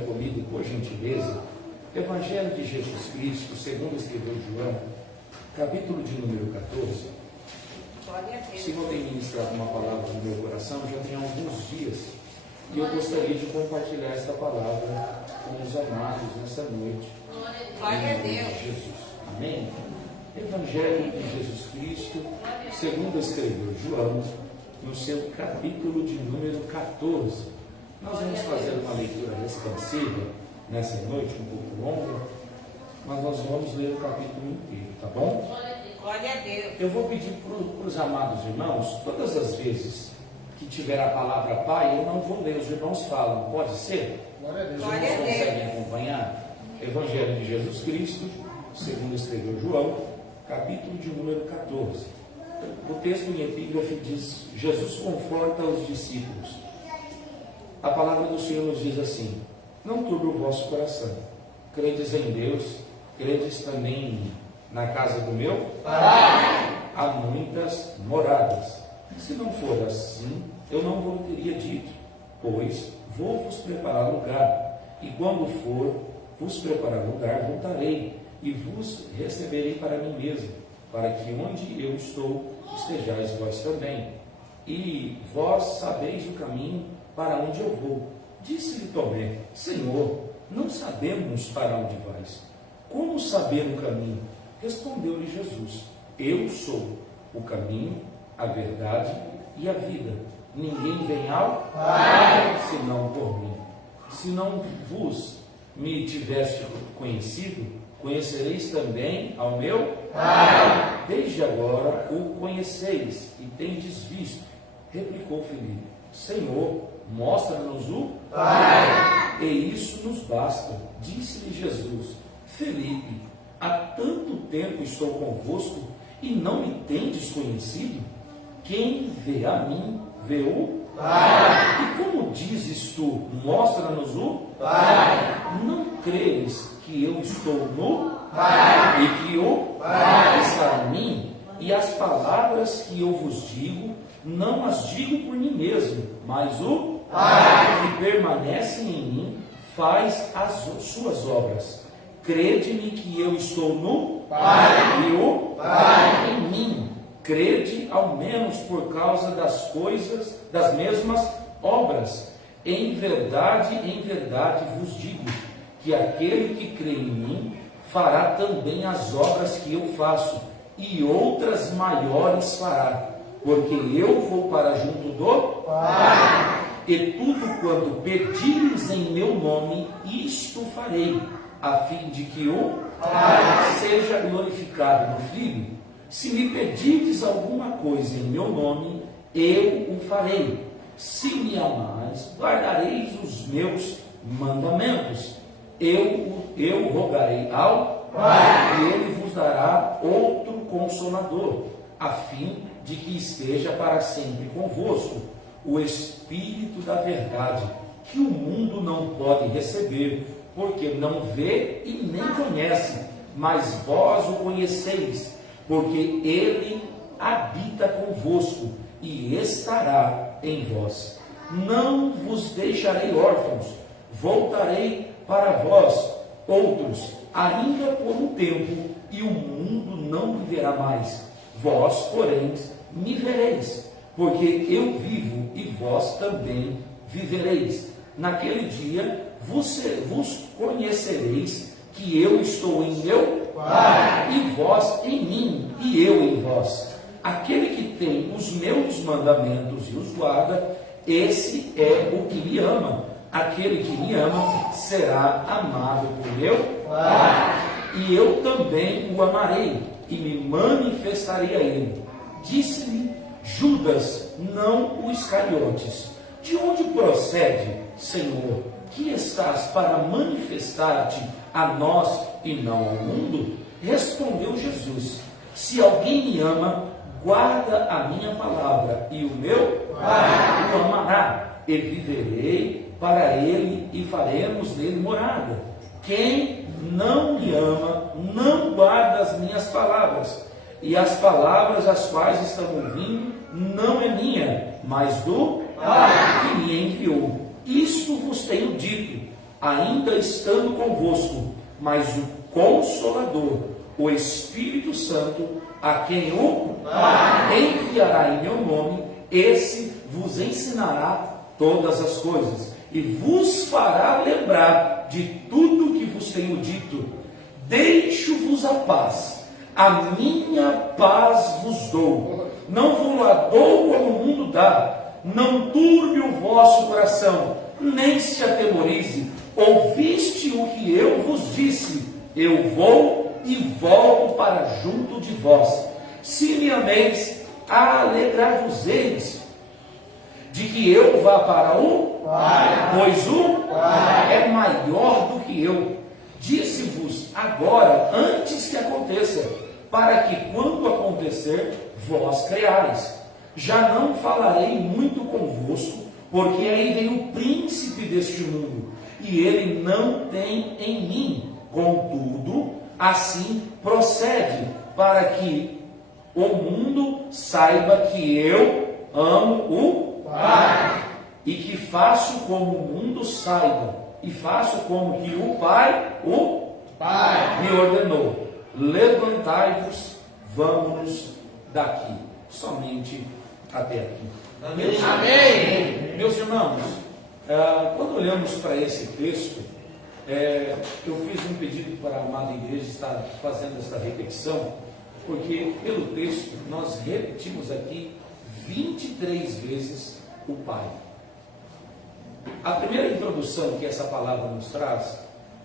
Bíblia comigo, por gentileza, Evangelho de Jesus Cristo, segundo escreveu João, capítulo de número 14. O Senhor tem ministrado uma palavra no meu coração já tem alguns dias, e eu gostaria de compartilhar esta palavra com os amados nesta noite. Glória a Deus. De Jesus. Amém? Evangelho de Jesus Cristo, segundo escreveu João, no seu capítulo de número 14. Nós vamos fazer uma leitura responsiva nessa noite, um pouco longa, mas nós vamos ler o capítulo inteiro, tá bom? Glória a Deus. Eu vou pedir para os amados irmãos, todas as vezes que tiver a palavra Pai, eu não vou ler, os irmãos falam, pode ser? Glória a Deus. Os Glória irmãos a Deus. conseguem acompanhar? Evangelho de Jesus Cristo, segundo escreveu João, capítulo de número 14. O texto em epígrafe diz: Jesus conforta os discípulos. A palavra do Senhor nos diz assim: não turbe o vosso coração, credes em Deus, credes também em mim. Na casa do meu Pai há muitas moradas. Se não for assim, eu não vos teria dito, pois vou-vos preparar lugar, e quando for vos preparar lugar, voltarei e vos receberei para mim mesmo, para que onde eu estou estejais vós também. E vós sabeis o caminho para onde eu vou. Disse-lhe Tomé: Senhor, não sabemos para onde vais. Como saber o caminho? Respondeu-lhe Jesus: eu sou o caminho, a verdade e a vida. Ninguém vem ao Pai senão por mim. Se não vos me tiveste conhecido, conhecereis também ao meu Pai. Desde agora o conheceis e tendes visto. Replicou Filipe: Senhor, mostra-nos o Pai, e isso nos basta. Disse-lhe Jesus: Filipe, há tanto tempo estou convosco e não me tendes conhecido? Quem vê a mim, vê o Pai. E como dizes tu, mostra-nos o Pai? Não creres que eu estou no Pai e que o Pai está em mim? E as palavras que eu vos digo, não as digo por mim mesmo, mas o Pai que permanece em mim faz as suas obras. Crede-me que eu estou no Pai e o Pai em mim. Crede ao menos por causa das coisas, das mesmas obras. Em verdade vos digo, que aquele que crê em mim fará também as obras que eu faço, e outras maiores fará, porque eu vou para junto do Pai. E tudo quanto pedires em meu nome, isto farei, a fim de que o Pai seja glorificado no Filho. Se me pedirdes alguma coisa em meu nome, eu o farei. Se me amais, guardareis os meus mandamentos. Eu rogarei ao Pai, e ele vos dará outro Consolador, a fim de que esteja para sempre convosco, o Espírito da verdade, que o mundo não pode receber, porque não vê e nem conhece, mas vós o conheceis, porque ele habita convosco e estará em vós. Não vos deixarei órfãos, voltarei para vós outros, ainda por um tempo, e o mundo não me verá mais. Vós, porém, me vereis, porque eu vivo e vós também vivereis. Naquele dia vos conhecereis que eu estou em meu Pai, e vós em mim, e eu em vós. Aquele que tem os meus mandamentos e os guarda, esse é o que me ama. Aquele que me ama será amado por meu Pai, e eu também o amarei e me manifestarei a ele. Disse-lhe Judas, não o Iscariotes: de onde procede, Senhor, que estás para manifestar-te a nós e não ao mundo? Respondeu Jesus: se alguém me ama, guarda a minha palavra, e o meu Pai o amará, e viverei para ele, e faremos dele morada. Quem não me ama, não guarda as minhas palavras, e as palavras as quais estão ouvindo não é minha, mas do Pai que me enviou. Isto vos tenho dito, ainda estando convosco, mas o Consolador, o Espírito Santo, a quem o Pai enviará em meu nome, esse vos ensinará todas as coisas e vos fará lembrar de tudo que vos tenho dito. Deixo-vos a paz, a minha paz vos dou. Não vos a dou como o mundo dá. Não turbe o vosso coração, nem se atemorize. Ouviste o que eu vos disse, eu vou e volto para junto de vós. Se me ameis, alegrar-vos-eis de que eu vá para o Pai, pois o Pai é maior do que eu. Disse-vos agora, antes que aconteça, para que quando acontecer, vós creais. Já não falarei muito convosco, porque aí vem o príncipe deste mundo, e ele não tem em mim. Contudo, assim procede, para que o mundo saiba que eu amo o Pai, e que faço como o mundo saiba, e faço como que o Pai me ordenou. Levantai-vos, vamos daqui. Somente até aqui. Amém. Meus irmãos, quando olhamos para esse texto, eu fiz um pedido para a amada igreja estar fazendo esta repetição, porque pelo texto nós repetimos aqui 23 vezes o Pai. A primeira introdução que essa palavra nos traz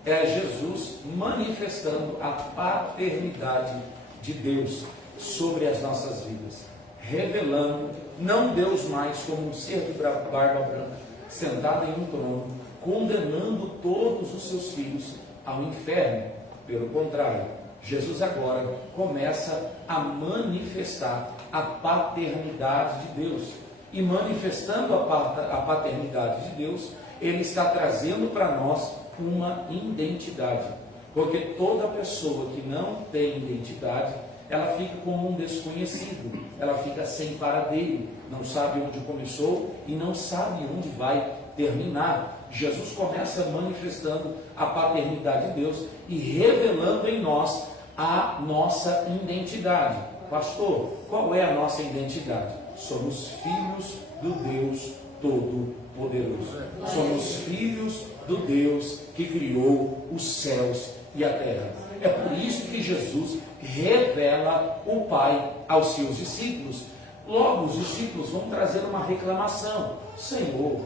é Jesus manifestando a paternidade de Deus sobre as nossas vidas, revelando não Deus mais como um ser de barba branca, sentado em um trono, condenando todos os seus filhos ao inferno. Pelo contrário, Jesus agora começa a manifestar a paternidade de Deus. E manifestando a paternidade de Deus, Ele está trazendo para nós uma identidade. Porque toda pessoa que não tem identidade, ela fica como um desconhecido, ela fica sem paradeiro, não sabe onde começou e não sabe onde vai terminar. Jesus começa manifestando a paternidade de Deus e revelando em nós a nossa identidade. Pastor, qual é a nossa identidade? Somos filhos do Deus Todo-Poderoso. Somos filhos do Deus que criou os céus e a terra. É por isso que Jesus revela o Pai aos seus discípulos. Logo, os discípulos vão trazer uma reclamação: Senhor,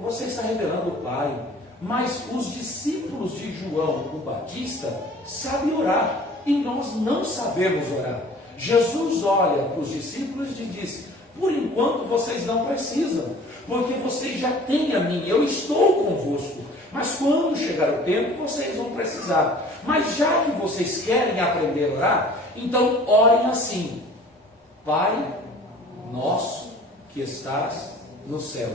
você está revelando o Pai, mas os discípulos de João o Batista sabem orar e nós não sabemos orar. Jesus olha para os discípulos e diz: por enquanto vocês não precisam, porque vocês já têm a mim, eu estou convosco. Mas quando chegar o tempo, vocês vão precisar. Mas já que vocês querem aprender a orar, então orem assim: Pai nosso que estás no céu.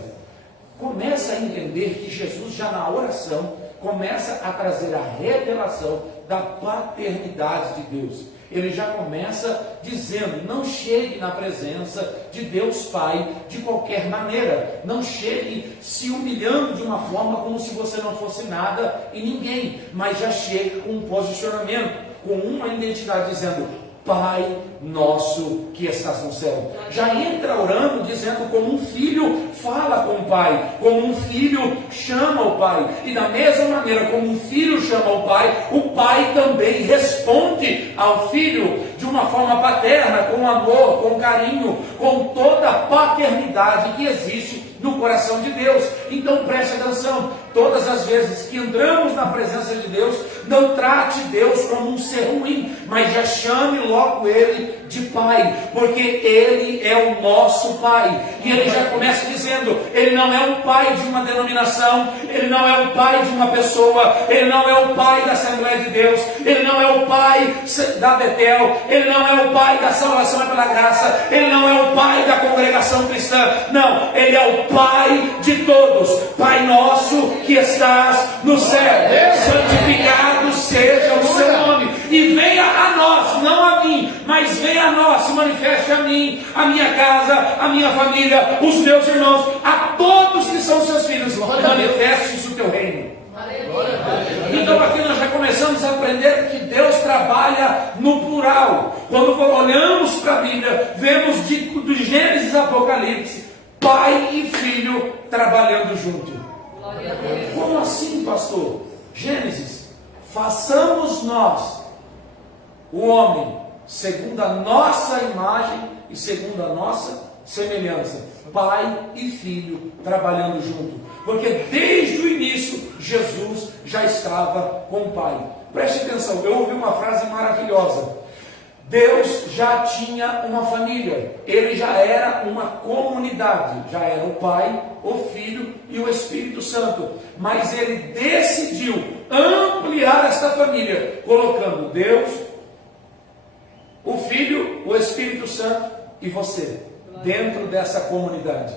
Começa a entender que Jesus já na oração começa a trazer a revelação da paternidade de Deus. Ele já começa dizendo: não chegue na presença de Deus Pai de qualquer maneira, não chegue se humilhando de uma forma como se você não fosse nada e ninguém, mas já chegue com um posicionamento, com uma identidade, dizendo: Pai nosso que estás no céu. Já entra orando, dizendo como um filho fala com o Pai, como um filho chama o Pai, e da mesma maneira como um filho chama o Pai também responde ao filho de uma forma paterna, com amor, com carinho, com toda a paternidade que existe no coração de Deus. Então preste atenção: todas as vezes que entramos na presença de Deus, não trate Deus como um ser ruim, mas já chame logo Ele de Pai, porque Ele é o nosso Pai. E Ele já começa dizendo: Ele não é o Pai de uma denominação, Ele não é o Pai de uma pessoa, Ele não é o Pai da Assembleia de Deus, Ele não é o Pai da Betel, Ele não é o Pai da salvação é pela graça, Ele não é o Pai da congregação cristã. Não, Ele é o Pai de todos. Pai nosso que estás no céu, santificado seja o seu nome, e venha a nós, não a mim, mas venha a nós, se manifeste a mim, a minha casa, a minha família, os meus irmãos, a todos que são seus filhos, manifeste-se o teu reino. Quando olhamos para a Bíblia, vemos do Gênesis a Apocalipse, pai e filho trabalhando junto. Glória a Deus. Como assim, pastor? Gênesis, façamos nós, o homem, segundo a nossa imagem e segundo a nossa semelhança. Pai e filho trabalhando junto. Porque desde o início, Jesus já estava com o Pai. Preste atenção, eu ouvi uma frase maravilhosa. Deus já tinha uma família, Ele já era uma comunidade, já era o Pai, o Filho e o Espírito Santo, mas Ele decidiu ampliar esta família, colocando Deus, o Filho, o Espírito Santo e você, dentro dessa comunidade,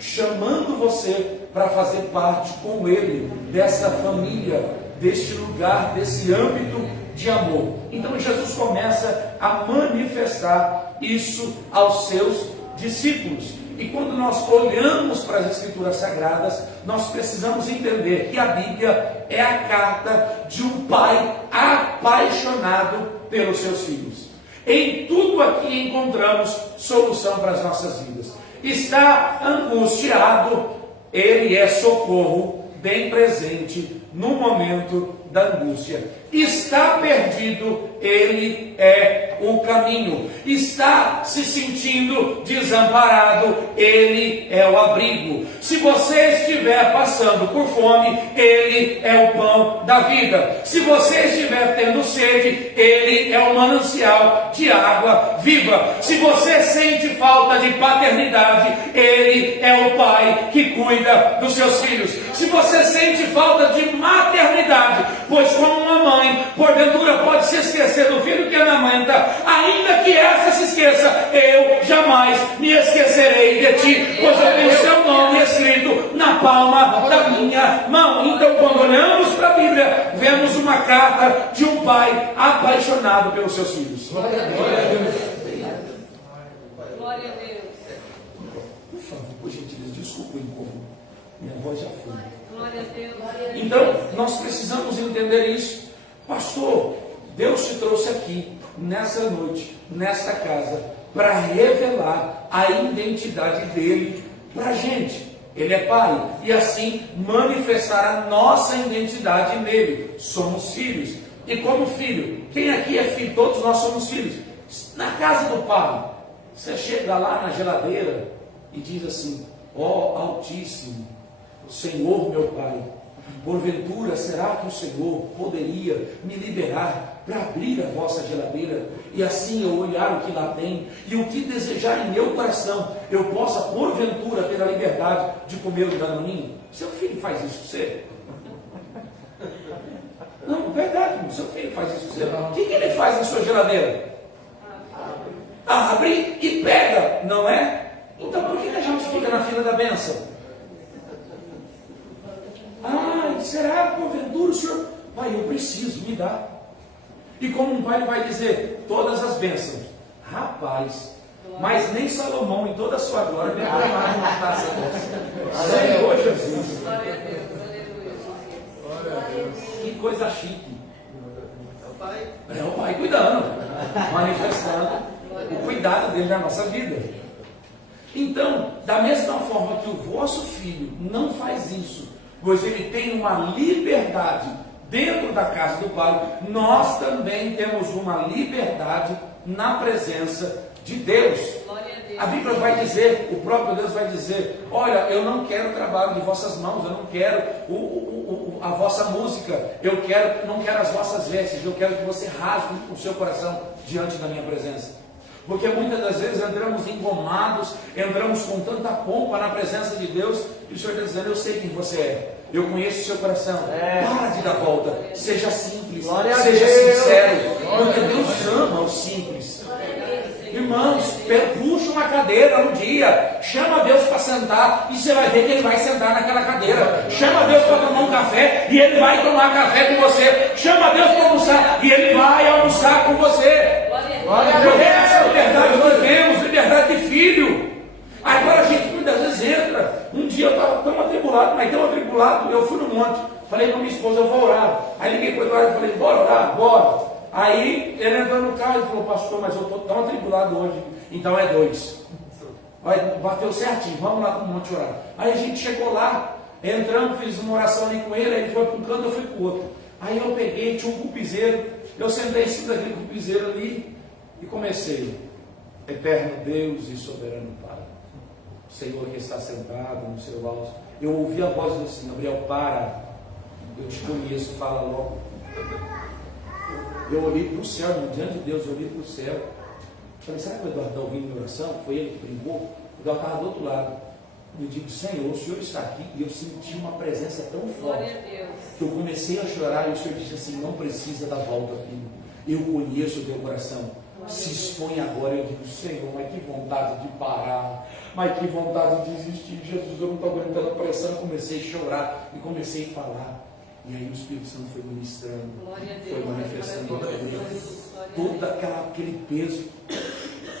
chamando você para fazer parte com Ele, dessa família, deste lugar, desse âmbito de amor. Então Jesus começa a manifestar isso aos seus discípulos. E quando nós olhamos para as Escrituras Sagradas, nós precisamos entender que a Bíblia é a carta de um pai apaixonado pelos seus filhos. Em tudo aqui encontramos solução para as nossas vidas. Está angustiado, ele é socorro bem presente no momento da angústia. Está perdido, ele é o caminho. Está se sentindo desamparado, ele é o abrigo. Se você estiver passando por fome, ele é o pão da vida. Se você estiver tendo sede, ele é o manancial de água viva. Se você sente falta de paternidade, ele é o pai que cuida dos seus filhos. Se você sente falta de maternidade, pois como uma mãe, porventura pode se esquecer do filho que amamenta, ainda que essa se esqueça, eu jamais me esquecerei de ti, pois eu tenho seu nome escrito na palma da minha mão. Então, quando olhamos para a Bíblia, vemos uma carta de um pai apaixonado pelos seus filhos. Glória a Deus. Glória a Deus. Por favor, por gentileza, desculpa o incômodo, minha voz já foi. Glória a Deus. Então, nós precisamos entender isso. Pastor, Deus te trouxe aqui, nessa noite, nesta casa, para revelar a identidade dele para a gente. Ele é Pai, e assim manifestar a nossa identidade nele. Somos filhos. E como filho, quem aqui é filho? Todos nós somos filhos. Na casa do Pai, você chega lá na geladeira e diz assim: ó Altíssimo, Senhor meu Pai, porventura será que o Senhor poderia me liberar para abrir a vossa geladeira e assim eu olhar o que lá tem e o que desejar em meu coração, eu possa porventura ter a liberdade de comer o danoninho? Seu filho faz isso com você? Não, verdade, seu filho faz isso com você. O que ele faz na sua geladeira? Abre e pega, não é? Então por que a gente fica na fila da bênção? Será que porventura o Senhor, Pai, eu preciso, me dá. E como um pai, ele vai dizer todas as bênçãos. Rapaz, mas nem Salomão em toda a sua glória derramaram uma taça dessa. Senhor Jesus. Glória a Deus. Aleluia. Que coisa chique. É o Pai cuidando, manifestando o cuidado dele na nossa vida. Então, da mesma forma que o vosso filho não faz isso, pois ele tem uma liberdade dentro da casa do Pai, nós também temos uma liberdade na presença de Deus. A Bíblia vai dizer, o próprio Deus vai dizer: olha, eu não quero o trabalho de vossas mãos, eu não quero a vossa música, não quero as vossas vestes, eu quero que você rasgue o seu coração diante da minha presença. Porque muitas das vezes entramos engomados, entramos com tanta pompa na presença de Deus, e o Senhor está dizendo: eu sei quem você é, eu conheço o seu coração, para de dar volta, seja simples, seja sincero, porque Deus ama os simples. Irmãos, puxa uma cadeira um dia, chama Deus para sentar, e você vai ver que Ele vai sentar naquela cadeira. Chama Deus para tomar um café, e Ele vai tomar café com você. Chama Deus para almoçar, e Ele vai almoçar com você. Porque essa é a liberdade que nós temos, liberdade de filho. Agora a gente muitas vezes entra. Um dia eu estava tão atribulado, mas tão atribulado, eu fui no monte, falei com minha esposa: eu vou orar. Aí liguei para o Eduardo e falei: bora orar? Bora. Aí ele entrou no carro e falou: pastor, mas eu estou tão atribulado hoje. Então é 2. Bateu certinho, vamos lá para o monte orar. Aí a gente chegou lá, entramos, fiz uma oração ali com ele, aí ele foi para um canto, eu fui para o outro. Aí eu peguei, tinha um cupizeiro, eu sentei em cima daquele cupizeiro ali e comecei: eterno Deus e soberano Pai, o Senhor que está sentado no seu alto. Eu ouvi a voz do Senhor: Gabriel, para, eu te conheço, fala logo. Eu olhei para o céu, diante de Deus, eu olhei para o céu. Falei: será que o Eduardo está ouvindo minha oração? Foi ele que brincou. O Eduardo estava do outro lado. Eu digo: Senhor, o Senhor está aqui. E eu senti uma presença tão forte que eu comecei a chorar. E o Senhor disse assim: não precisa dar volta, filho. Eu conheço o teu coração. Se expõe agora. Eu digo: Senhor, mas que vontade de parar. Mas que vontade de desistir. Jesus, eu não estou aguentando a pressão. Eu comecei a chorar e comecei a falar. E aí o Espírito Santo foi ministrando, foi manifestando todo aquele peso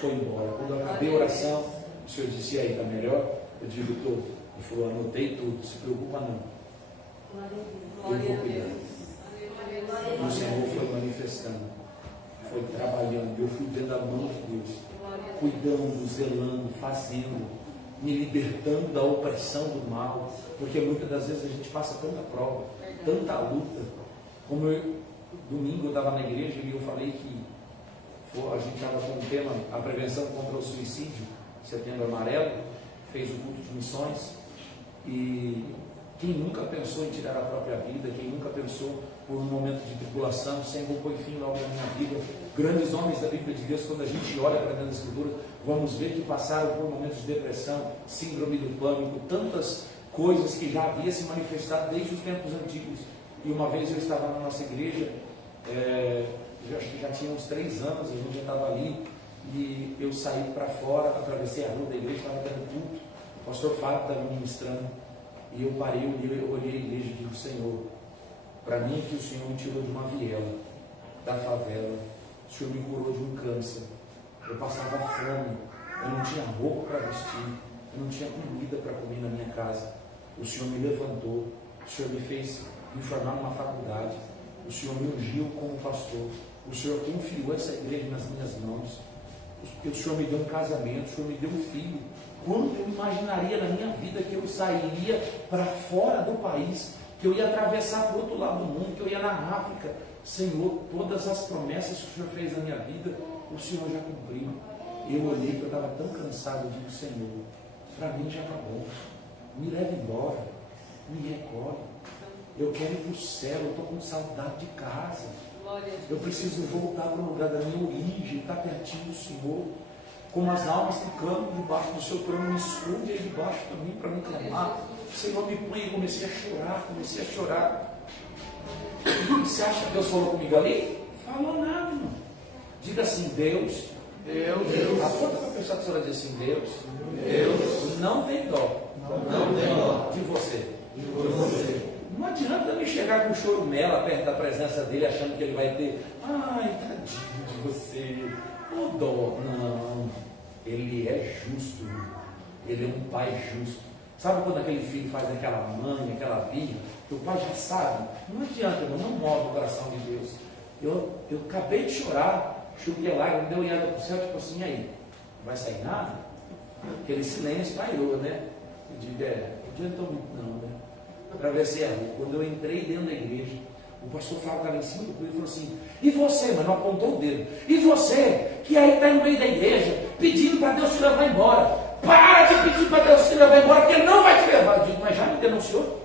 foi embora. Quando eu acabei a oração, o Senhor disse: e aí, está melhor? Eu digo: estou. Ele falou: anotei tudo, se preocupa não. Eu vou cuidar. E o Senhor foi manifestando, foi trabalhando. Eu fui vendo a mão de Deus, cuidando, zelando, fazendo, me libertando da opressão do mal. Porque muitas das vezes a gente passa tanta prova, tanta luta. Como domingo eu estava na igreja e eu falei que a gente estava com o tema a prevenção contra o suicídio, Setembro Amarelo, fez o culto de missões, e quem nunca pensou em tirar a própria vida, quem nunca pensou por um momento de tribulação, Senhor, põe fim logo na minha vida. Grandes homens da Bíblia de Deus, quando a gente olha para dentro da Escritura, vamos ver que passaram por momentos de depressão, síndrome do pânico, tantas coisas que já havia se manifestado desde os tempos antigos. E uma vez eu estava na nossa igreja, acho que já tinha uns 3 anos, a gente já estava ali, e eu saí para fora, atravessei a rua da igreja, estava tendo culto, o pastor Fábio estava ministrando, e eu parei, eu olhei a igreja e digo: Senhor, para mim que o Senhor me tirou de uma viela, da favela, o Senhor me curou de um câncer, eu passava fome, eu não tinha roupa para vestir, eu não tinha comida para comer na minha casa, o Senhor me levantou, o Senhor me fez me formar numa faculdade, o Senhor me ungiu como pastor, o Senhor confiou essa igreja nas minhas mãos, o Senhor me deu um casamento, o Senhor me deu um filho. Quando eu imaginaria na minha vida que eu sairia para fora do país, que eu ia atravessar para o outro lado do mundo, que eu ia na África? Senhor, todas as promessas que o Senhor fez na minha vida, o Senhor já cumpriu. Eu olhei que eu estava tão cansado, eu digo: Senhor, para mim já acabou, me leve embora, me recolhe, eu quero ir para o céu, eu estou com saudade de casa, eu preciso voltar para o lugar da minha origem, estar pertinho do Senhor. Como as almas que clamam debaixo do seu trono, me esconde aí debaixo também para me clamar. Senhor, me põe. E comecei a chorar. E você acha que Deus falou comigo ali? Falou nada, irmão. Diga assim: Deus. Aponta para a pessoa que você vai dizer assim: Deus não tem dó de você. Não adianta me chegar com chorumela perto da presença dele, achando que ele vai ter: ai, tadinho de você, ô dó. Não, ele é justo, ele é um pai justo. Sabe quando aquele filho faz aquela mãe, aquela birra, que o pai já sabe? Não adianta, não move o coração de Deus. Eu acabei de chorar, chuquei lá, me deu olhada para o céu, tipo assim: aí, não vai sair nada? Aquele silêncio pairou, né? Eu digo: não adiantou muito não, né? Atravessei a rua. Quando eu entrei dentro da igreja, o pastor Fábio estava em cima do púlpito e falou assim: e você, mas não apontou o dedo, e você, que aí está no meio da igreja, pedindo para Deus te levar embora, para de pedir para Deus te levar embora, porque Ele não vai te levar. Eu digo: mas já me denunciou?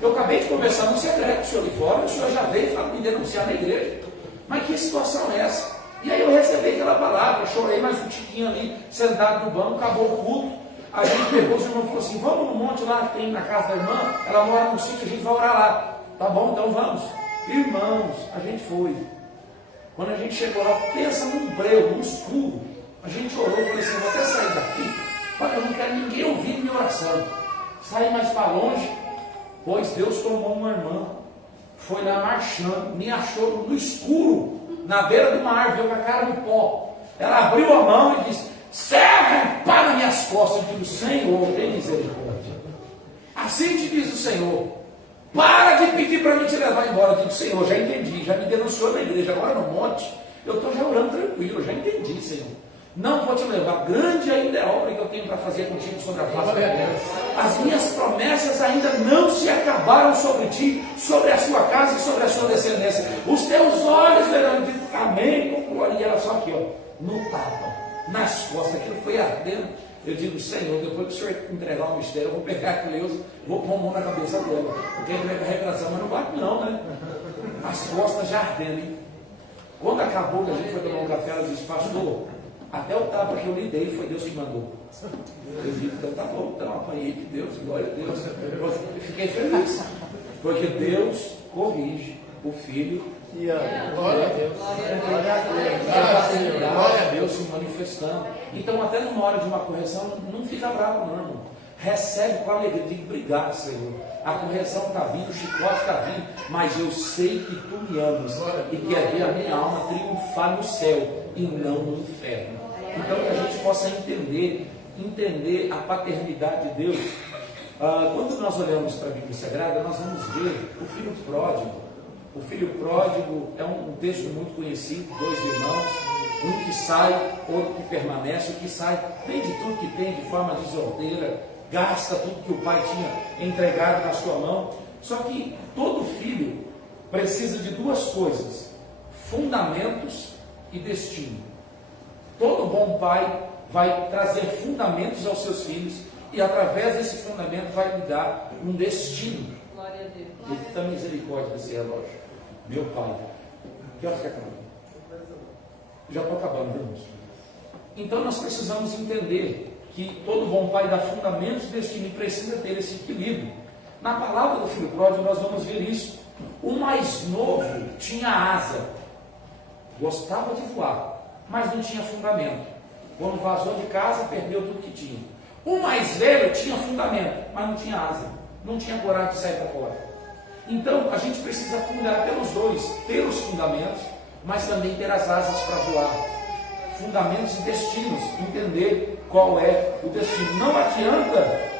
Eu acabei de conversar no secreto com o senhor ali fora, o senhor já veio me denunciar na igreja. Mas que situação é essa? E aí eu recebi aquela palavra, chorei mais um tiquinho ali, sentado no banco, acabou o culto. A gente pegou, o irmão falou assim: vamos no monte lá que tem na casa da irmã, ela mora no sítio, a gente vai orar lá. Tá bom, então vamos. Irmãos, a gente foi. Quando a gente chegou lá, pensa num breu, no escuro. A gente orou, falei assim: vou até sair daqui, para eu não quero ninguém ouvir minha oração. Saí mais para longe, pois Deus tomou uma irmã, foi lá marchando, me achou no escuro, na beira de uma árvore, com a cara no pó. Ela abriu a mão e disse: serve, pá nas minhas costas. Eu digo: Senhor, tem misericórdia. Assim te diz o Senhor: para de pedir para mim te levar embora. Eu digo, Senhor, já entendi, já me denunciou na igreja, agora no monte, eu estou já orando tranquilo, eu já entendi, Senhor. Não vou te levar, grande ainda é a obra que eu tenho para fazer contigo sobre a face da terra. As minhas promessas ainda não se acabaram sobre ti, sobre a sua casa e sobre a sua descendência. Os teus olhos verão, eu digo, amém, com glória. E ela só aqui, ó, no tapa, nas costas, aquilo foi ardendo. Eu digo, Senhor, depois que o Senhor entregar o mistério, eu vou pegar a Cleusa, vou pôr a mão na cabeça dela. Porque ele vai carregar a mas não bate não, né? As costas já ardendo, hein? Quando acabou, que a gente foi tomar um café, ela disse, pastor, até o tapa que eu lhe dei foi Deus que mandou. Eu digo, então tá bom, então apanhei de Deus, glória a Deus. Eu fiquei feliz, porque Deus corrige o filho. Glória a Deus. Glória a Deus se manifestando. Então, até numa hora de uma correção, não fica bravo, não, irmão. Recebe com alegria, diga, obrigado, Senhor. A correção está vindo, o chicote está vindo, mas eu sei que tu me amas e quer ver a minha alma triunfar no céu e não no inferno. Então, que a gente possa entender a paternidade de Deus. Quando nós olhamos para a Bíblia Sagrada, nós vamos ver o filho pródigo. O filho pródigo é um texto muito conhecido, dois irmãos, um que sai, outro que permanece. O que sai vende tudo que tem de forma desordeira, gasta tudo que o pai tinha entregado na sua mão. Só que todo filho precisa de duas coisas: fundamentos e destino. Todo bom pai vai trazer fundamentos aos seus filhos e através desse fundamento vai lhe dar um destino. Glória a Deus. Ele tem misericórdia desse relógio. Meu pai, que horas que acaba? Já estou acabando, irmãos. Então nós precisamos entender que todo bom pai dá fundamentos e destino e precisa ter esse equilíbrio. Na palavra do filho pródigo nós vamos ver isso. O mais novo tinha asa, gostava de voar, mas não tinha fundamento. Quando vazou de casa, perdeu tudo que tinha. O mais velho tinha fundamento, mas não tinha asa, não tinha coragem de sair para fora. Então, a gente precisa cuidar pelos dois, ter os fundamentos, mas também ter as asas para voar. Fundamentos e destinos, entender qual é o destino. Não adianta,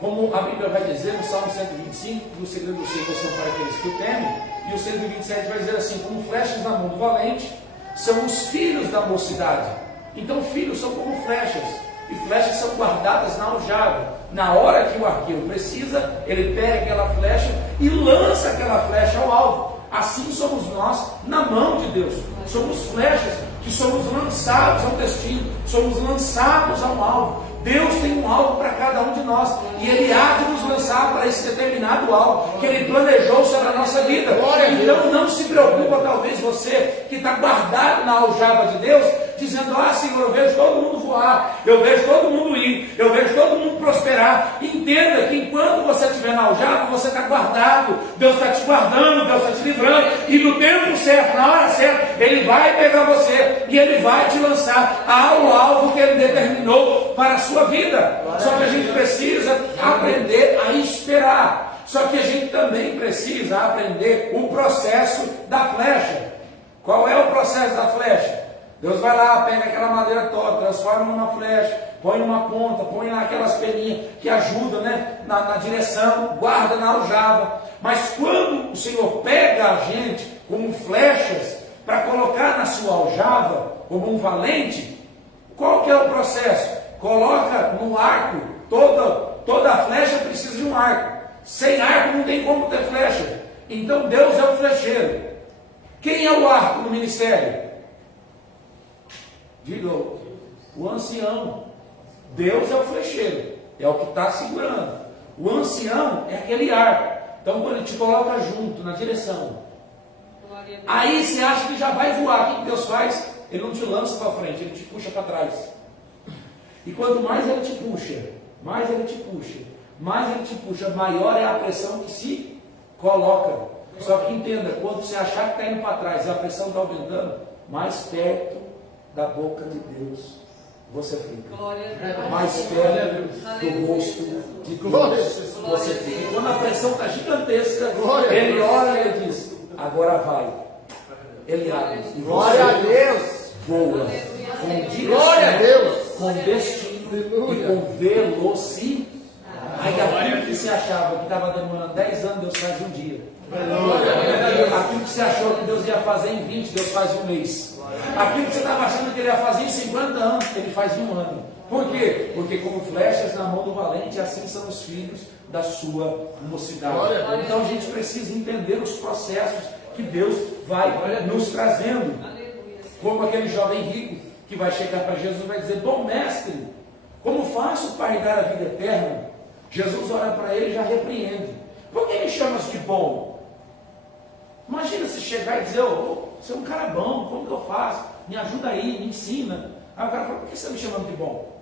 como a Bíblia vai dizer no Salmo 125, que o segredo do Senhor são para aqueles que o temem, e o 127 vai dizer assim, como flechas na mão do valente, são os filhos da mocidade. Então, filhos são como flechas, e flechas são guardadas na aljava. Na hora que o arqueiro precisa, ele pega aquela flecha e lança aquela flecha ao alvo. Assim somos nós na mão de Deus. Somos flechas que somos lançados ao destino, somos lançados a um alvo. Deus tem um alvo para cada um de nós e Ele há de nos lançar para esse determinado alvo que Ele planejou sobre a nossa vida. Então não se preocupa, talvez você que está guardado na aljava de Deus, dizendo, Senhor, eu vejo todo mundo voar, eu vejo todo mundo ir, eu vejo todo mundo prosperar. Entenda que enquanto você estiver na aljava, você está guardado, Deus está te guardando, Deus está te livrando, e no tempo certo, na hora certa, Ele vai pegar você e Ele vai te lançar ao alvo que Ele determinou para a sua vida. Só que a gente precisa aprender a esperar. Só que a gente também precisa aprender o processo da flecha. Qual é o processo da flecha? Deus vai lá, pega aquela madeira toda, transforma numa flecha, põe numa ponta, põe lá aquelas peninhas que ajudam, né, na direção, guarda na aljava. Mas quando o Senhor pega a gente como flechas para colocar na sua aljava, como um valente, qual que é o processo? Coloca no arco, toda a flecha precisa de um arco. Sem arco não tem como ter flecha. Então Deus é o flecheiro. Quem é o arco no ministério? Diga, o ancião. Deus é o flecheiro, é o que está segurando. O ancião é aquele arco. Então quando ele te coloca junto, na direção, aí você acha que já vai voar. O que Deus faz? Ele não te lança para frente, ele te puxa para trás. E quanto mais ele te puxa, mais ele te puxa, mais ele te puxa, maior é a pressão que se coloca. Só que entenda, quando você achar que está indo para trás e a pressão está aumentando, mais perto da boca de Deus você fica. Mais perto do rosto de Deus você fica. E quando a pressão está gigantesca, ele olha e diz, agora vai. Ele abre. E Glória a Deus. Voa. Com direção, Glória a Deus. com destino e com velocidade. Aí aquilo que você achava que estava demorando 10 anos, Deus faz em um dia. Aquilo que você achou que Deus ia fazer em 20, Deus faz em um mês. Aquilo que você estava achando que Ele ia fazer em 50 anos, Ele faz em um ano. Por quê? Porque como flechas na mão do valente, assim são os filhos da sua mocidade. Então a gente precisa entender os processos que Deus vai nos trazendo. Como aquele jovem rico que vai chegar para Jesus e vai dizer: bom mestre, como faço para herdar a vida eterna? Jesus olha para ele e já repreende. Por que me chamas de bom? Imagina se chegar e dizer: você é um cara bom, como que eu faço? Me ajuda aí, me ensina. Aí o cara fala: por que você está me chamando de bom?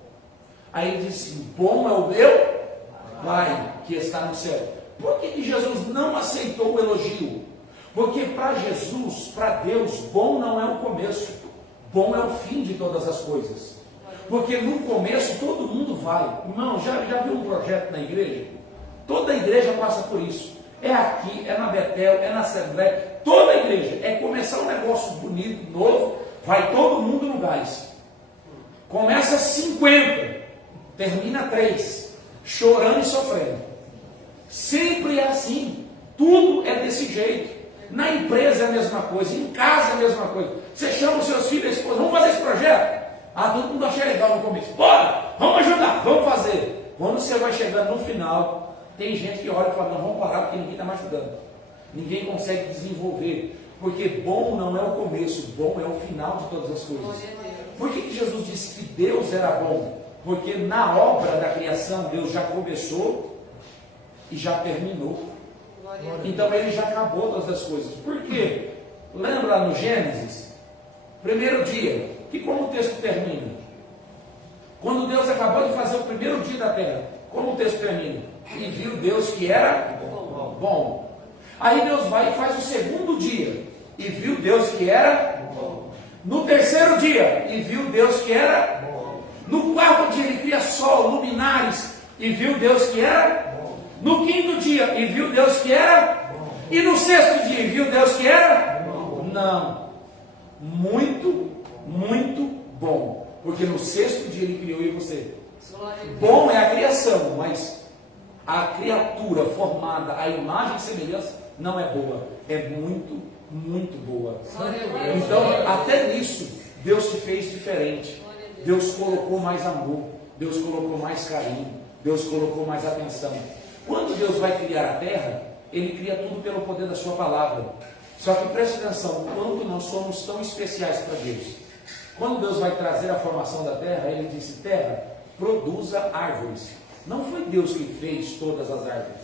Aí ele diz assim: bom é o meu Pai que está no céu. Por que Jesus não aceitou o elogio? Porque para Jesus, para Deus, bom não é o começo, bom é o fim de todas as coisas. Porque no começo todo mundo vai. Irmão, já viu um projeto na igreja? Toda a igreja passa por isso. É aqui, é na Betel, é na Assembleia, toda a igreja. É começar um negócio bonito, novo, vai todo mundo no gás. Começa 50, termina 3, chorando e sofrendo. Sempre é assim, tudo é desse jeito. Na empresa é a mesma coisa, em casa é a mesma coisa. Você chama os seus filhos e esposa: vamos fazer esse projeto? Todo mundo achei legal no começo. Bora, vamos ajudar, vamos fazer. Quando você vai chegando no final, tem gente que olha e fala: não, vamos parar porque ninguém está me ajudando. Ninguém consegue desenvolver. Porque bom não é o começo, bom é o final de todas as coisas. Por que Jesus disse que Deus era bom? Porque na obra da criação Deus já começou e já terminou. Então Ele já acabou todas as coisas. Por quê? Lembra lá no Gênesis? Primeiro dia, que como o texto termina? Quando Deus acabou de fazer o primeiro dia da terra, como o texto termina? E viu Deus que era bom. Aí Deus vai e faz o segundo dia, e viu Deus que era bom. No terceiro dia, e viu Deus que era bom. No quarto dia, Ele cria sol, luminares, e viu Deus que era bom. No quinto dia, e viu Deus que era bom. E no sexto dia, e viu Deus que era bom. Não, muito bom, porque no sexto dia Ele criou eu e você. Bom é a criação, mas a criatura formada à imagem e semelhança não é boa, é muito boa. Então, até nisso, Deus te fez diferente. Deus colocou mais amor, Deus colocou mais carinho, Deus colocou mais atenção. Quando Deus vai criar a terra, Ele cria tudo pelo poder da sua palavra. Só que preste atenção, quanto nós somos tão especiais para Deus. Quando Deus vai trazer a formação da terra, Ele disse: terra, produza árvores. Não foi Deus que fez todas as árvores.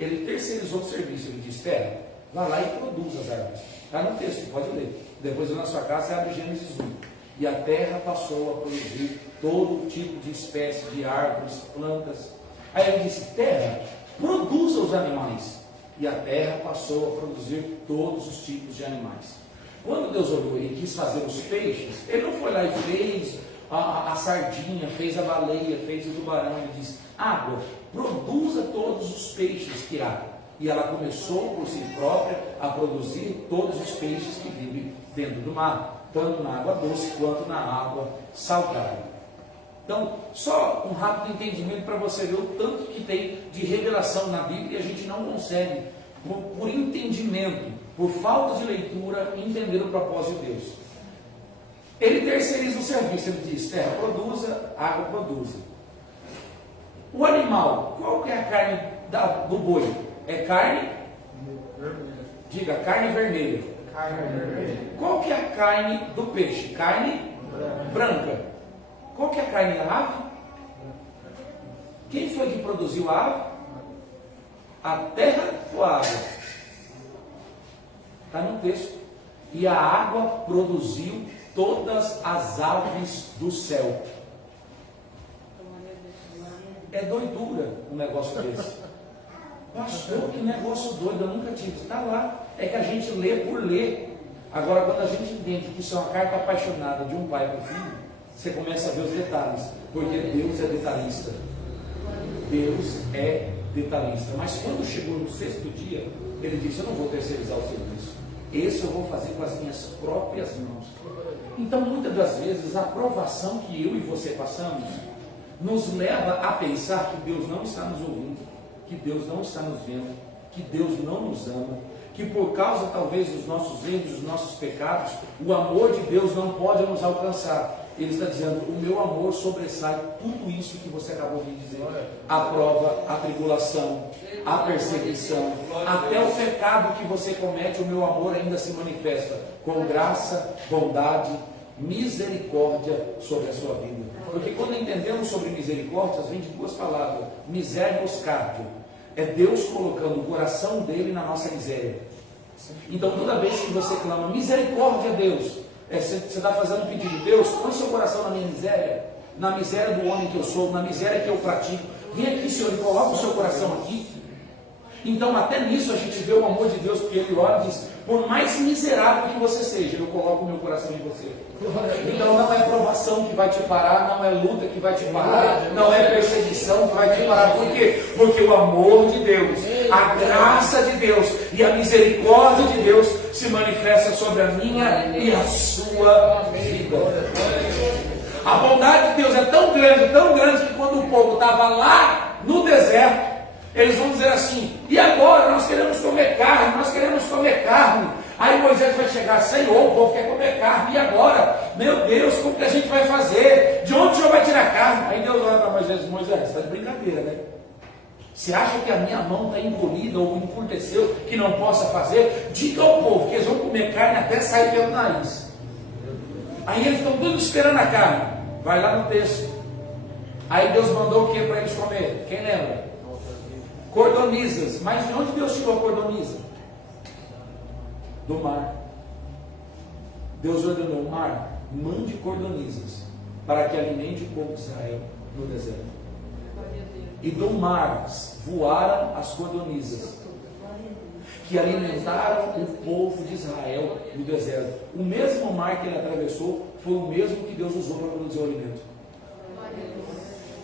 Ele terceirizou o serviço. Ele disse: terra, vá lá e produza as árvores. Está no texto, pode ler. Depois na sua casa você abre Gênesis 1. E a terra passou a produzir todo tipo de espécie de árvores, plantas. Aí ele disse: terra, produza os animais. E a terra passou a produzir todos os tipos de animais. Quando Deus olhou e quis fazer os peixes, Ele não foi lá e fez a sardinha, fez a baleia, fez o tubarão. Ele disse: água, produza todos os peixes que há. E ela começou por si própria a produzir todos os peixes que vivem dentro do mar, tanto na água doce quanto na água salgada. Então, só um rápido entendimento para você ver o tanto que tem de revelação na Bíblia e a gente não consegue, por entendimento, por falta de leitura, entender o propósito de Deus. Ele terceiriza o serviço, ele diz: terra produza, água produza. O animal, qual que é a carne do boi? É carne? Diga, carne vermelha. Qual que é a carne do peixe? Carne branca. Qual que é a carne da ave? Quem foi que produziu a ave? A terra ou a água? Está no texto. E a água produziu todas as aves do céu. É doidura um negócio desse. Pastor, que negócio doido, eu nunca tive. Está lá. É que a gente lê por ler. Agora, quando a gente entende que isso é uma carta apaixonada de um pai para o filho, você começa a ver os detalhes. Porque Deus é detalhista. Deus é detalhista. Mas quando chegou no sexto dia, Ele disse: eu não vou terceirizar o serviço. Esse eu vou fazer com as minhas próprias mãos. Então, muitas das vezes, a provação que eu e você passamos nos leva a pensar que Deus não está nos ouvindo, que Deus não está nos vendo, que Deus não nos ama, que por causa talvez dos nossos erros, dos nossos pecados, o amor de Deus não pode nos alcançar. Ele está dizendo: o meu amor sobressai tudo isso que você acabou de dizer. A prova, a tribulação, a perseguição, até o pecado que você comete, o meu amor ainda se manifesta com graça, bondade, misericórdia sobre a sua vida. Porque quando entendemos sobre misericórdia, vem de duas palavras: misérimos cardio. É Deus colocando o coração dele na nossa miséria. Então toda vez que você clama misericórdia a Deus, você está fazendo um pedido: Deus, põe seu coração na minha miséria, na miséria do homem que eu sou, na miséria que eu pratico. Vem aqui, Senhor, e coloca o seu coração aqui. Então até nisso a gente vê o amor de Deus, porque Ele olha e diz: por mais miserável que você seja, eu coloco o meu coração em você. Então não é provação que vai te parar, não é luta que vai te parar, não é perseguição que vai te parar. Por quê? Porque o amor de Deus, a graça de Deus e a misericórdia de Deus se manifesta sobre a minha e a sua vida. A bondade de Deus é tão grande que quando o povo estava lá no deserto, eles vão dizer assim: e agora? Nós queremos comer carne, nós queremos comer carne. Aí Moisés vai chegar: Senhor, o povo quer comer carne, e agora? Meu Deus, como que a gente vai fazer? De onde o Senhor vai tirar carne? Aí Deus olha para Moisés: Moisés, está de brincadeira, né? Você acha que a minha mão está encolhida ou encurteceu que não possa fazer? Diga ao povo que eles vão comer carne até sair pelo nariz. Aí eles estão todos esperando a carne. Vai lá no texto. Aí Deus mandou o que para eles comer? Quem lembra? Cordonizas. Mas de onde Deus tirou a cordoniza? Do mar. Deus ordenou: o mar, mande cordonizas para que alimente o povo de Israel no deserto. E do mar voaram as cordonizas que alimentaram o povo de Israel no deserto. O mesmo mar que ele atravessou foi o mesmo que Deus usou para produzir o alimento.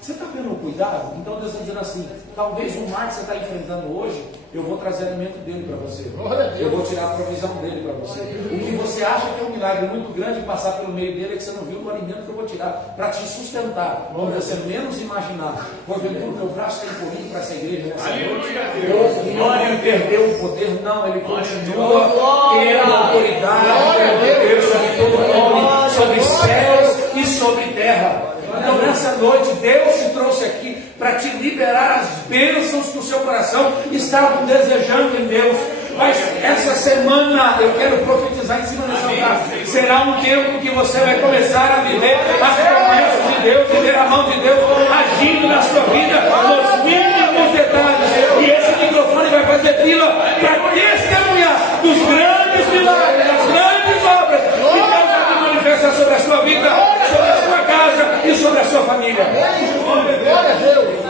Você está vendo o cuidado? Então Deus está dizendo assim: talvez o mar que você está enfrentando hoje, eu vou trazer alimento dele para você. Eu vou tirar a provisão dele para você. O que você acha que é um milagre muito grande passar pelo meio dele é que você não viu o alimento que eu vou tirar para te sustentar. Quando você menos imaginar. Porventura o meu braço tem corrido para essa igreja nessa noite. Não, ele perdeu o poder, não. Ele continua tendo autoridade, tendo poder sobre todo nome, sobre céus e sobre terra. Então nessa noite Deus te trouxe aqui para te liberar as bênçãos que o seu coração estava desejando em Deus. Mas essa semana eu quero profetizar em cima dessa altar. Será um tempo que você vai começar a viver as promessas de Deus, viver a mão de Deus agindo na sua vida nos mínimos detalhes. E esse microfone vai fazer fila para testemunhar dos grandes milagres, das grandes obras que Deus vai manifestar sobre a sua vida, sobre a sua casa e sobre a sua família. Glória a Deus.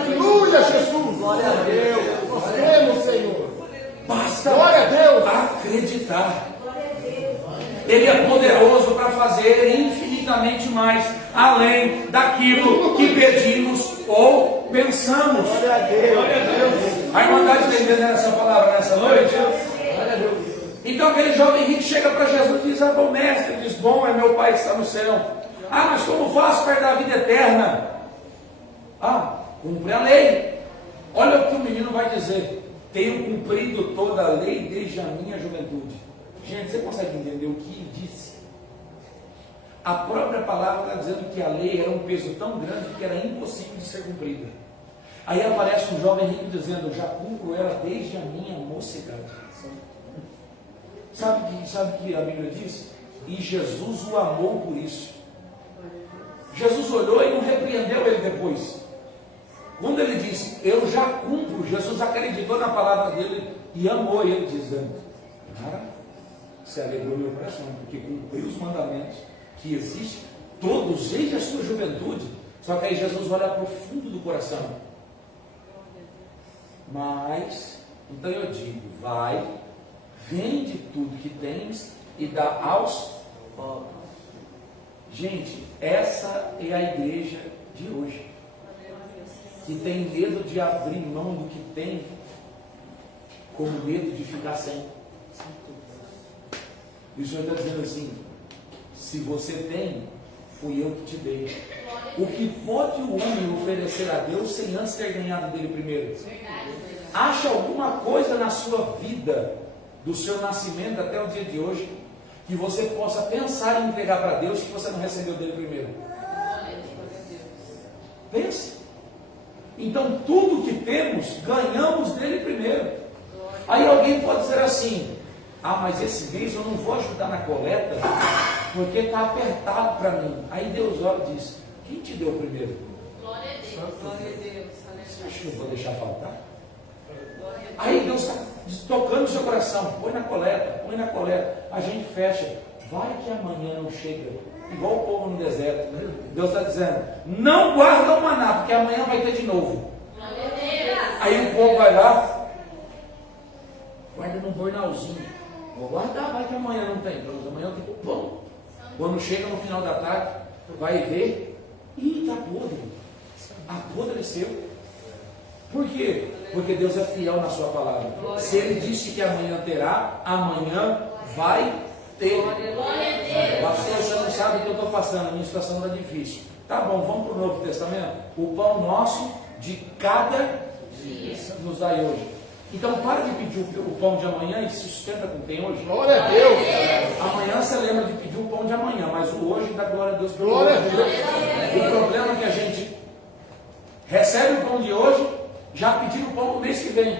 Aleluia, Jesus. Glória a Deus. Nós temos, Senhor. Basta Glória a Deus. acreditar. Ele é poderoso para fazer infinitamente mais, além daquilo que pedimos ou pensamos. Glória a Deus. A Irmandade está entendendo essa palavra nessa noite? Glória a Deus. Então aquele jovem rico chega para Jesus e diz: ah, bom mestre, diz: bom é meu Pai que está no céu. Ah, mas como faço para dar a vida eterna? Ah, cumpre a lei. Olha o que o menino vai dizer: tenho cumprido toda a lei desde a minha juventude. Gente, você consegue entender o que ele disse? A própria palavra está dizendo que a lei era um peso tão grande que era impossível de ser cumprida. Aí aparece um jovem rico dizendo: já cumpro ela desde a minha mocidade. Sabe que a Bíblia diz? E Jesus o amou por isso. Jesus olhou e não repreendeu ele depois. Quando ele disse: eu já cumpro, Jesus acreditou na palavra dele e amou ele, dizendo: cara, você alegrou meu coração, porque cumpriu os mandamentos que existem todos desde a sua juventude. Só que aí Jesus olha para o fundo do coração. Mas, então eu digo: vai, vende tudo que tens e dá aos pobres. Gente, essa é a igreja de hoje, que tem medo de abrir mão do que tem, com medo de ficar sem. E o Senhor está dizendo assim: se você tem, fui eu que te dei. O que pode o homem oferecer a Deus sem antes ter ganhado dele primeiro? Acha alguma coisa na sua vida, do seu nascimento até o dia de hoje, que você possa pensar em entregar para Deus que você não recebeu dele primeiro? Pense. Então tudo que temos, ganhamos dele primeiro. Aí alguém pode dizer assim: ah, mas esse mês eu não vou ajudar na coleta, porque está apertado para mim. Aí Deus olha e diz: quem te deu primeiro? Glória a Deus. Glória a Deus. Você acha que eu vou deixar faltar? Aí Deus está tocando o seu coração: põe na coleta, põe na coleta. A gente fecha. Vai que amanhã não chega. Igual o povo no deserto. Deus está dizendo: não guarda o maná, porque amanhã vai ter de novo. Aí o povo vai lá, guarda num bornalzinho. Vou guardar, vai que amanhã não tem. Deus, amanhã eu tenho pão. Quando chega no final da tarde, vai ver, ih, está podre. Apodreceu. Por quê? Porque Deus é fiel na sua palavra. Se Ele disse que amanhã terá, amanhã vai ter. Pastor, você não sabe o que eu estou passando, a minha situação está difícil. Tá bom, vamos para o Novo Testamento? O pão nosso de cada dia nos dai hoje. Então para de pedir o pão de amanhã e se sustenta com o que tem hoje. Glória a Deus. Amanhã você lembra de pedir o pão de amanhã, mas o hoje dá glória a Deus pelo Glória a hoje. Deus. O problema é que a gente recebe o pão de hoje, já pedindo o pão do mês que vem.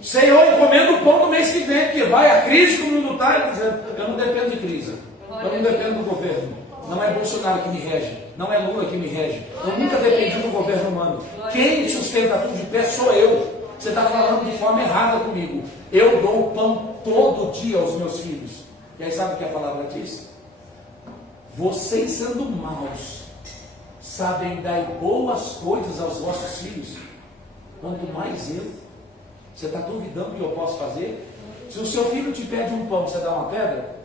Senhor, encomenda o pão do mês que vem, porque vai a crise que o mundo está, dizendo: eu não dependo de crise, eu não dependo do governo, não é Bolsonaro que me rege, não é Lula que me rege, eu nunca dependi do governo humano. Quem sustenta tudo de pé sou eu. Você está falando de forma errada comigo. Eu dou o pão todo dia aos meus filhos. E aí sabe o que a palavra diz? Vocês sendo maus, sabem dar boas coisas aos vossos filhos, quanto mais eu. Você está duvidando que eu posso fazer? Se o seu filho te pede um pão, você dá uma pedra?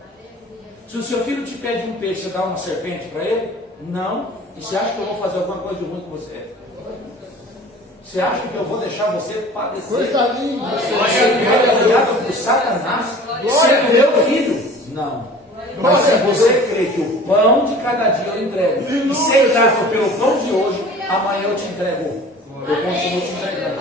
Se o seu filho te pede um peixe, você dá uma serpente para ele? Não. E você acha que eu vou fazer alguma coisa de ruim com você? Você acha que eu vou deixar você padecer? Coisa linda. Você é criado por Satanás? Sendo meu filho? Não. Mas se você crê que o pão de cada dia eu entrego, e ser grato pelo pão de hoje, amanhã eu te entrego. Eu continuo te entregando.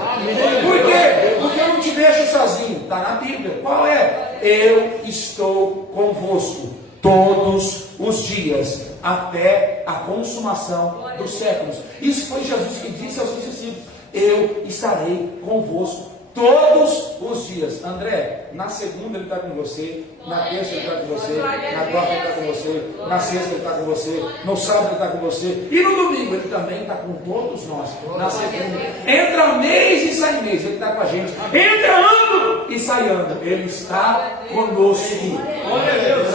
Por quê? Porque eu não te deixo sozinho. Está na Bíblia. Qual é? Eu estou convosco todos os dias, até a consumação dos séculos. Isso foi Jesus que disse aos seus discípulos: eu estarei convosco todos os dias. André, na segunda ele está com você, na terça ele está com você, na quarta ele está com você, na sexta ele está com você, no sábado ele está com você, e no domingo ele também está com todos nós. Na segunda, entra mês e sai mês, ele está com a gente. Entra ano e sai ano, ele está conosco. Glória a Deus.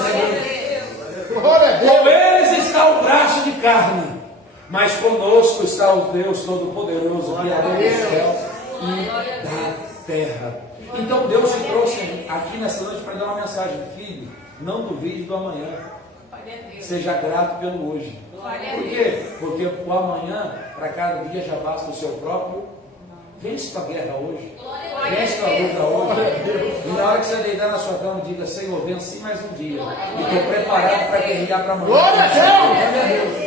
Glória a Deus. Com eles está o braço de carne, mas conosco está o Deus Todo-Poderoso, Criador do céu e da terra. Então Deus te trouxe aqui nessa noite para dar uma mensagem: filho, não duvide do amanhã, seja grato pelo hoje. Por quê? Porque o amanhã, para cada dia já basta o seu próprio. Vence tua guerra hoje, vence tua luta hoje, e na hora que você deitar na sua cama, diga: Senhor, venci mais um dia, e estou preparado para guerrear para amanhã. Glória a Deus.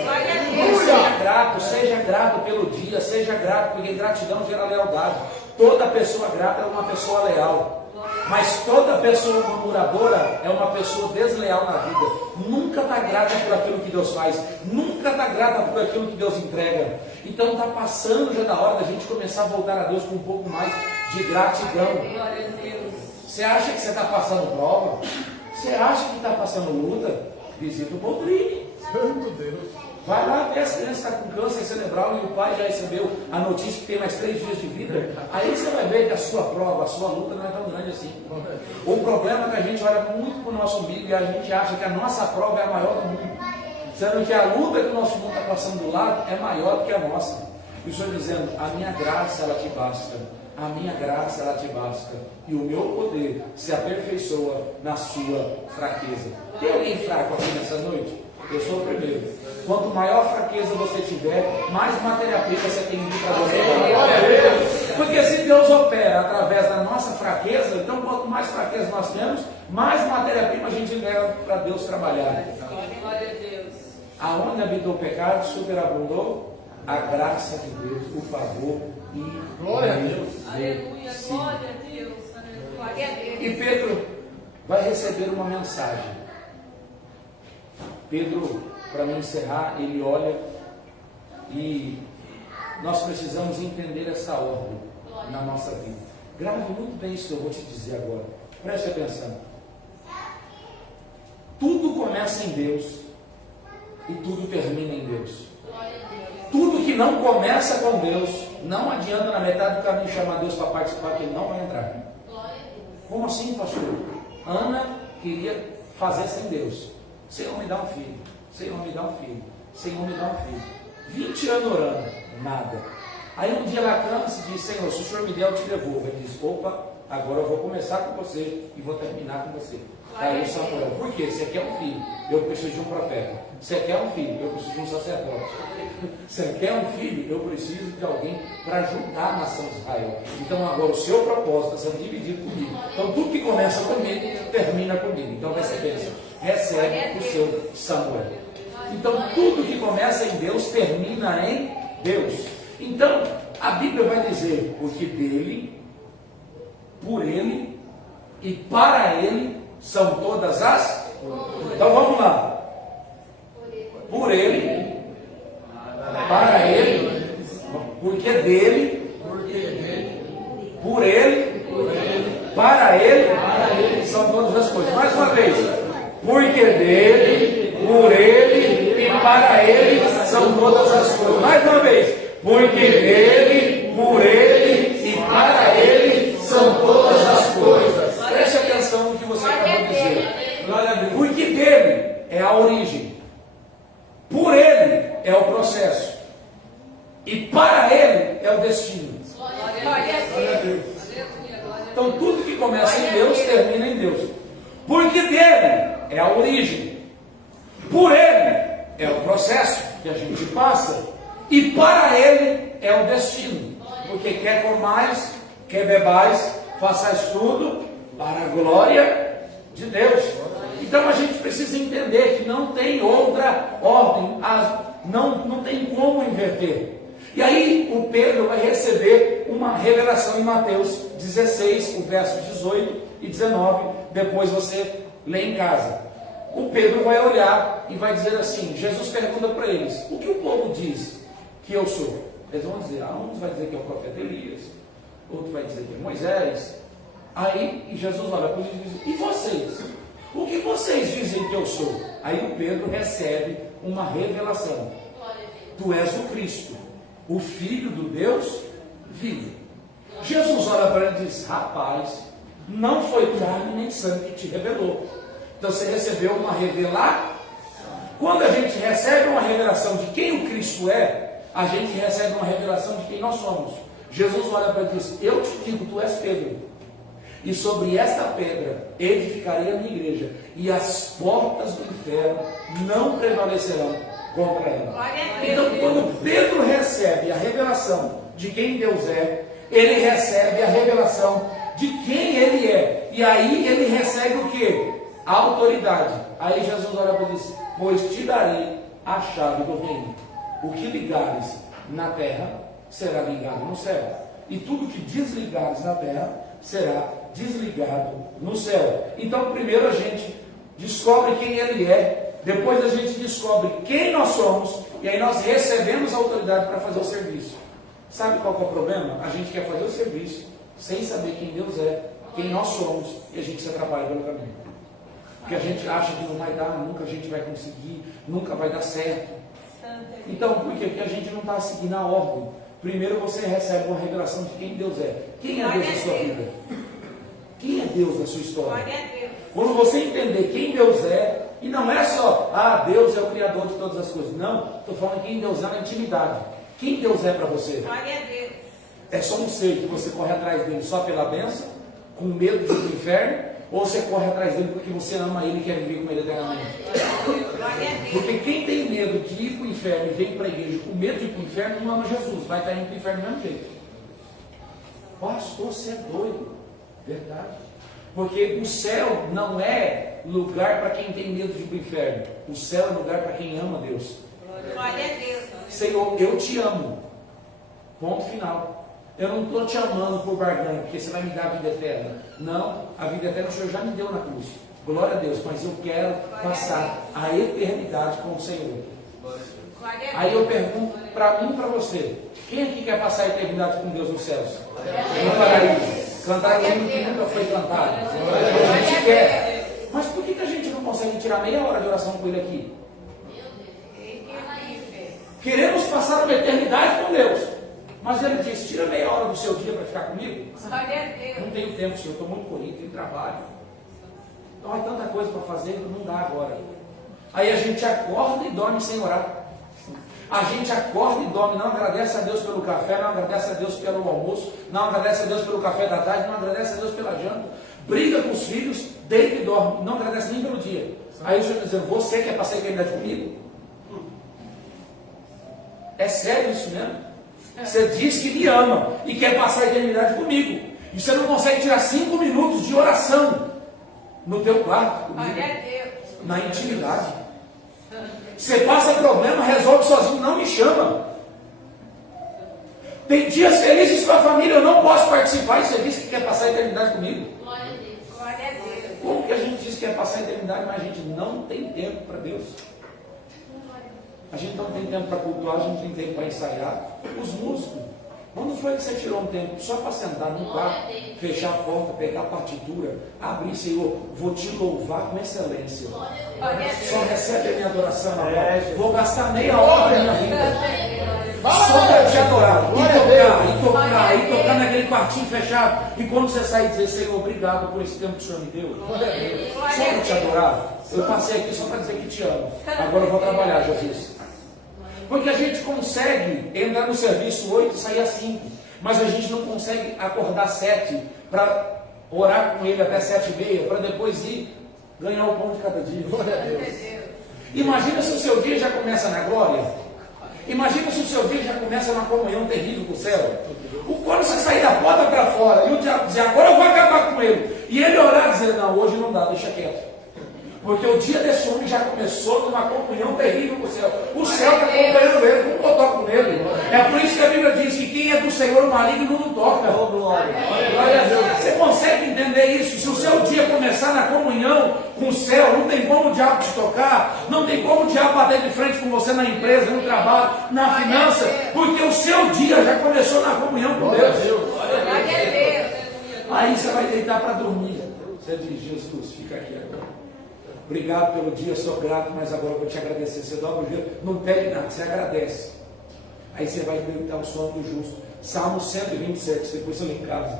Seja grato pelo dia, seja grato, porque gratidão gera lealdade. Toda pessoa grata é uma pessoa leal, mas toda pessoa murmuradora é uma pessoa desleal na vida. Nunca está grata por aquilo que Deus faz, nunca está grata por aquilo que Deus entrega. Então está passando já da hora da gente começar a voltar a Deus com um pouco mais de gratidão. Você acha que você está passando prova? Você acha que está passando luta? Visita o Boldrini. Santo Deus. Vai lá ver se a criança está com câncer cerebral e o pai já recebeu a notícia que tem mais 3 dias de vida. Aí você vai ver que a sua prova, a sua luta não é tão grande assim. O problema é que a gente olha muito para o nosso umbigo e a gente acha que a nossa prova é a maior do mundo, sendo que a luta que o nosso mundo está passando do lado é maior do que a nossa. E o Senhor dizendo: a minha graça ela te basta, a minha graça ela te basta, e o meu poder se aperfeiçoa na sua fraqueza. Tem alguém fraco aqui nessa noite? Eu sou o primeiro. Quanto maior fraqueza você tiver, mais matéria-prima você tem que ir para você. Porque se Deus opera através da nossa fraqueza, então quanto mais fraqueza nós temos, mais matéria-prima a gente leva para Deus trabalhar. Glória a Deus. Aonde habitou o pecado, superabundou a graça de Deus, o favor e Glória a Deus. Aleluia, glória a Deus. Aleluia. Glória a Deus. E Pedro vai receber uma mensagem. Pedro, para me encerrar, ele olha e nós precisamos entender essa ordem na nossa vida. Grave muito bem isso que eu vou te dizer agora. Preste atenção. Tudo começa em Deus e tudo termina em Deus. Tudo que não começa com Deus, não adianta na metade do caminho chamar Deus para participar, que Ele não vai entrar. Como assim, pastor? Ana queria fazer sem Deus. Senhor, me dá um filho. Senhor, me dá um filho. Senhor, me dá um filho. 20 anos orando, nada. Aí um dia ela cansa e diz: Senhor, se o Senhor me der, eu te devolvo. Ele diz: opa, agora eu vou começar com você e vou terminar com você. Aí o Samuel: por quê? Você quer um filho? Eu preciso de um profeta. Você quer um filho? Eu preciso de um sacerdote. Você quer um filho? Eu preciso de alguém para ajudar a nação de Israel. Então agora o seu propósito está sendo dividido comigo. Então tudo que começa comigo, termina comigo. Então vai ser bênção. Recebe o seu Samuel. Então tudo que começa em Deus, termina em Deus. Então a Bíblia vai dizer: porque dele, por ele e para ele são todas as. Então vamos lá. Por ele, para ele, porque dele, por ele, para ele são todas as coisas. Mais uma vez. Porque dele, por ele e para ele são todas as coisas. Mais uma vez. Porque dele, por ele e para ele são todas as coisas. Preste atenção no que você acabou de dizer. Porque dele é a origem. Por ele é o processo. E para ele é o destino. Então tudo que começa em Deus, termina em Deus. Porque dele é a origem. Por ele é o processo que a gente passa. E para ele é o destino. Porque quer comais, quer bebais, façais tudo para a glória de Deus. Então a gente precisa entender que não tem outra ordem, não tem como inverter. E aí o Pedro vai receber uma revelação em Mateus 16, o verso 18 e 19. Depois você lê em casa. O Pedro vai olhar e vai dizer assim: Jesus pergunta para eles: o que o povo diz que eu sou? Eles vão dizer: uns vai dizer que é o profeta Elias, outro vai dizer que é Moisés. Aí Jesus olha para eles e diz: e vocês? O que vocês dizem que eu sou? Aí o Pedro recebe uma revelação: tu és o Cristo, o Filho do Deus vivo. Jesus olha para ele e diz: rapaz, não foi carne nem sangue que te revelou. Então você recebeu uma revelação. Quando a gente recebe uma revelação de quem o Cristo é, a gente recebe uma revelação de quem nós somos. Jesus olha para ele e diz: eu te digo, tu és Pedro, e sobre esta pedra edificarei a minha igreja, e as portas do inferno não prevalecerão contra ela. Então, quando Pedro recebe a revelação de quem Deus é, ele recebe a revelação de quem ele é. E aí ele recebe o que? A autoridade. Aí Jesus olha para ele e diz: pois te darei a chave do reino. O que ligares na terra será ligado no céu, e tudo que desligares na terra será desligado no céu. Então primeiro a gente descobre quem ele é, depois a gente descobre quem nós somos, e aí nós recebemos a autoridade para fazer o serviço. Sabe qual que é o problema? A gente quer fazer o serviço sem saber quem Deus é, quem nós somos, e a gente se atrapalha pelo caminho. Porque a gente acha que não vai dar, nunca a gente vai conseguir, nunca vai dar certo. Então, por quê? Porque a gente não está seguindo a ordem. Primeiro você recebe uma revelação de quem Deus é. Quem é Deus na sua vida? Quem é Deus na sua história? Quando você entender quem Deus é, e não é só, Deus é o Criador de todas as coisas. Não, estou falando quem Deus é na intimidade. Quem Deus é para você? É só um ser que você corre atrás dele só pela bênção, com medo de ir para o inferno, ou você corre atrás dele porque você ama ele e quer viver com ele eternamente? Porque quem tem medo de ir para o inferno e vem para a igreja com medo de ir para o inferno, não ama Jesus, vai estar indo para o inferno do mesmo jeito. Pastor, você é doido. Verdade. Porque o céu não é lugar para quem tem medo de ir para o inferno. O céu é lugar para quem ama Deus. Glória a Deus. Senhor, eu te amo. Ponto final. Eu não estou te amando por barganha, porque você vai me dar a vida eterna. Não, a vida eterna o Senhor já me deu na cruz. Glória a Deus, mas eu quero passar a eternidade com o Senhor. Aí eu pergunto para mim e para você: quem aqui quer passar a eternidade com Deus nos céus? No paraíso. Cantar o hino que nunca foi cantado. A gente quer. Mas por que a gente não consegue tirar meia hora de oração com Ele aqui? Queremos passar uma eternidade com Deus. Mas Ele diz: tira meia hora do seu dia para ficar comigo. Não tenho tempo, Senhor, estou muito corrido, tenho trabalho. Então há tanta coisa para fazer, não dá agora. Aí a gente acorda e dorme sem orar. A gente acorda e dorme, não agradece a Deus pelo café, não agradece a Deus pelo almoço, não agradece a Deus pelo café da tarde, não agradece a Deus pela janta, briga com os filhos, deita e dorme, não agradece nem pelo dia. Aí o Senhor está dizendo: você quer passar a eternidade comigo? É sério isso mesmo? Você diz que me ama e quer passar a eternidade comigo, e você não consegue tirar 5 minutos de oração no teu quarto comigo, na intimidade. Você passa problema, resolve sozinho, não me chama. Tem dias felizes com a família, eu não posso participar, e você diz que quer passar a eternidade comigo. Glória a Deus. Glória a Deus. Como que a gente diz que quer passar a eternidade, mas a gente não tem tempo para Deus? A gente não tem tempo para cultuar, a gente não tem tempo para ensaiar. Os músicos, quando foi que você tirou um tempo só para sentar no quarto, fechar a porta, pegar a partitura, abrir: Senhor, vou te louvar com excelência. Só recebe a minha adoração agora. Vou gastar meia hora da minha vida só para te adorar. E tocar naquele quartinho fechado. E quando você sair, dizer: Senhor, obrigado por esse tempo que o Senhor me deu. Só para te adorar. Eu passei aqui só para dizer que te amo. Agora eu vou trabalhar, Jesus. Porque a gente consegue entrar no serviço 8 e sair às 5, mas a gente não consegue acordar 7 para orar com Ele até 7h30, para depois ir ganhar o pão de cada dia. Glória a Deus. Imagina se o seu dia já começa na glória. Imagina se o seu dia já começa numa comunhão terrível com o céu. Quando você sair da porta para fora e o diabo dizer: agora eu vou acabar com ele, e ele orar e dizer: não, hoje não dá, deixa quieto. Porque o dia desse homem já começou numa comunhão terrível com o céu. O céu está acompanhando ele, não toca com ele. É por isso que a Bíblia diz que quem é do Senhor, o maligno não toca. Oh, glória. Glória a Deus. Você consegue entender isso? Se o seu dia começar na comunhão com o céu, não tem como o diabo te tocar, não tem como o diabo bater de frente com você na empresa, no trabalho, na finança, porque o seu dia já começou na comunhão com Deus. Aí você vai deitar para dormir. Você diz: Jesus, fica aqui agora. Obrigado pelo dia, sou grato, mas agora eu vou te agradecer. Você dobra o dia, não pede nada, você agradece. Aí você vai deitar o sono do justo. Salmo 127, depois você lê em casa.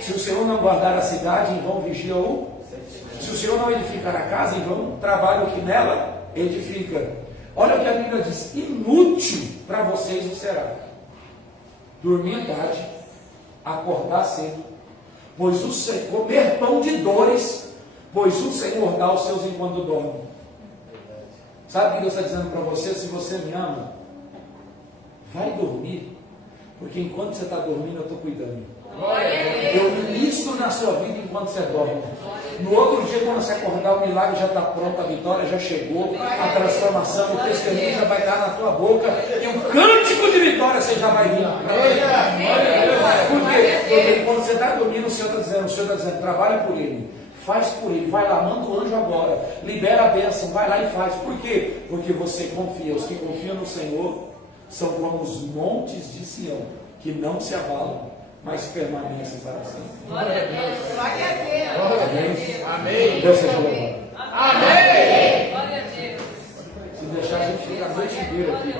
Se o Senhor não guardar a cidade, em vão vigia ou. Se o Senhor não edificar a casa, em vão trabalha o que nela edifica. Olha o que a Bíblia diz: inútil para vocês o será dormir tarde, acordar cedo, pois o Senhor, comer pão de dores, pois o Senhor dá aos seus enquanto dorme. Sabe o que Deus está dizendo para você? Se você me ama, vai dormir, porque enquanto você está dormindo, eu estou cuidando. Eu ministro na sua vida enquanto você dorme. No outro dia, quando você acordar, o milagre já está pronto, a vitória já chegou, a transformação, o testemunho já vai estar na tua boca, e um cântico de vitória você já vai vir. Por quê? Porque quando você está dormindo, o Senhor está dizendo, trabalha por Ele. Faz por Ele, vai lá, manda o anjo agora, libera a bênção, vai lá e faz. Por quê? Porque você confia. Os que confiam no Senhor são como os montes de Sião, que não se abalam, mas permanecem para sempre. Glória a Deus. Glória a Deus. Glória a Deus. Amém. Deus seja louvado. Amém. Glória a Deus. Se deixar, a gente fica a noite inteira aqui.